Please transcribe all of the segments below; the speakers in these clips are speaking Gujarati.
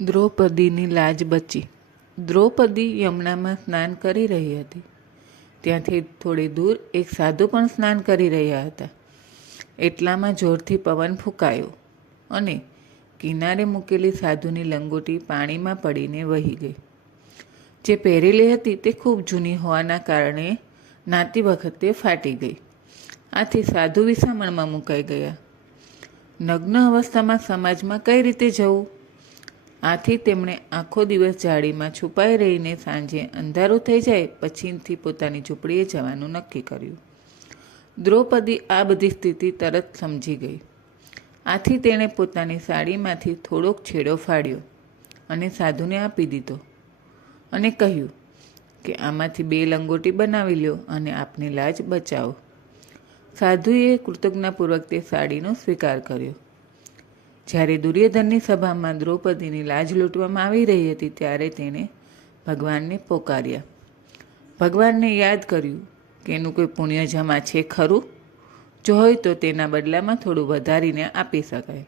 દ્રૌપદીની લાજ બચી. દ્રૌપદી યમુનામાં સ્નાન કરી રહી હતી. ત્યાંથી થોડી દૂર એક સાધુ પણ સ્નાન કરી રહ્યા હતા. એટલામાં જોરથી પવન ફૂંકાયો અને કિનારે મૂકેલી સાધુની લંગોટી પાણીમાં પડીને વહી ગઈ. જે પહેરેલી હતી તે ખૂબ જૂની હોવાના કારણે નાતી વખતે ફાટી ગઈ. આથી સાધુ વિસામણમાં મુકાઈ ગયા. નગ્ન અવસ્થામાં સમાજમાં કઈ રીતે જવું? આથી તેમણે આખો દિવસ ઝાડીમાં છુપાઈ રહીને સાંજે અંધારું થઈ જાય પછીથી પોતાની ઝૂંપડીએ જવાનું નક્કી કર્યું. દ્રૌપદી આ બધી સ્થિતિ તરત સમજી ગઈ. આથી તેણે પોતાની સાડીમાંથી થોડોક છેડો ફાડ્યો અને સાધુને આપી દીધો અને કહ્યું કે આમાંથી 2 લંગોટી બનાવી લ્યો અને આપની લાજ બચાવો. સાધુએ કૃતજ્ઞતાપૂર્વક તે સાડીનો સ્વીકાર કર્યો. જ્યારે દુર્યોધનની સભામાં દ્રૌપદીની લાજ લૂંટવામાં આવી રહી હતી ત્યારે તેણે ભગવાનને પોકાર્યા. ભગવાનને યાદ કર્યું કે એનું કોઈ પુણ્ય જમા છે ખરું? જો હોય તો તેના બદલામાં થોડું વધારીને આપી શકાય.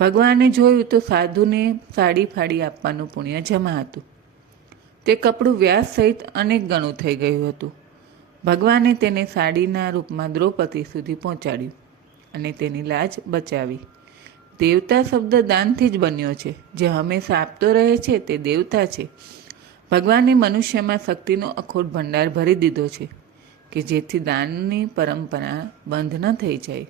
ભગવાને જોયું તો સાધુને સાડી ફાડી આપવાનું પુણ્ય જમા હતું. તે કપડું વ્યાસ સહિત અનેક ગણું થઈ ગયું હતું. ભગવાને તેને સાડીના રૂપમાં દ્રૌપદી સુધી પહોંચાડ્યું અને તેની લાજ બચાવી. દેવતા શબ્દ દાનથી જ બન્યો છે. જે હંમેશા આપતો રહે છે તે દેવતા છે. ભગવાને મનુષ્યમાં શક્તિનો અખોટ ભંડાર ભરી દીધો છે કે જેથી દાનની પરંપરા બંધ ન થઈ જાય.